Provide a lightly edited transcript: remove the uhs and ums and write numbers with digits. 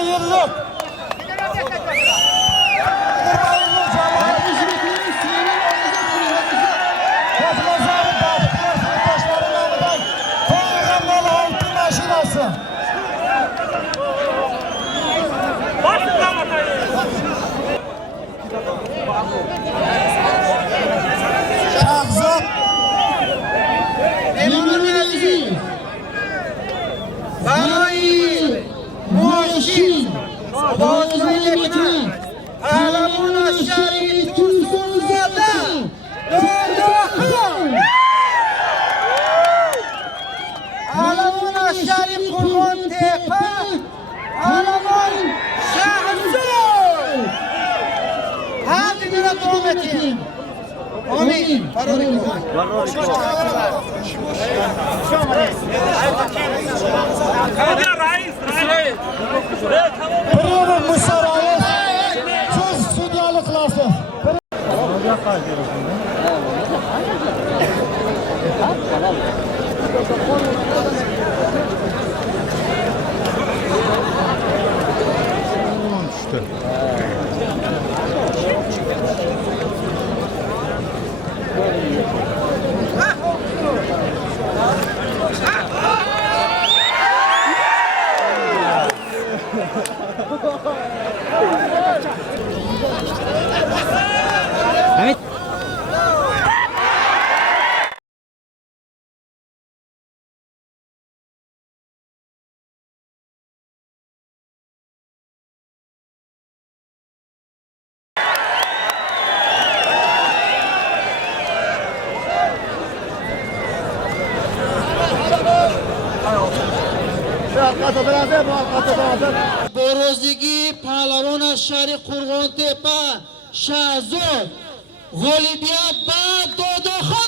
yıllık Şahzat Emaneti Bayi Muaşin Bozmayacak Alamuna Şerif Tuzuzada Doğduğu Alamuna Şerif Kurban Tepe Alamun Şahzat Hadi bir devam edin. Amin. Приемом Мусараев, чувств судьялы классов. بروزگی پهلوان شهر قرغان تپه شهزاد غالیبیت بعد دادخان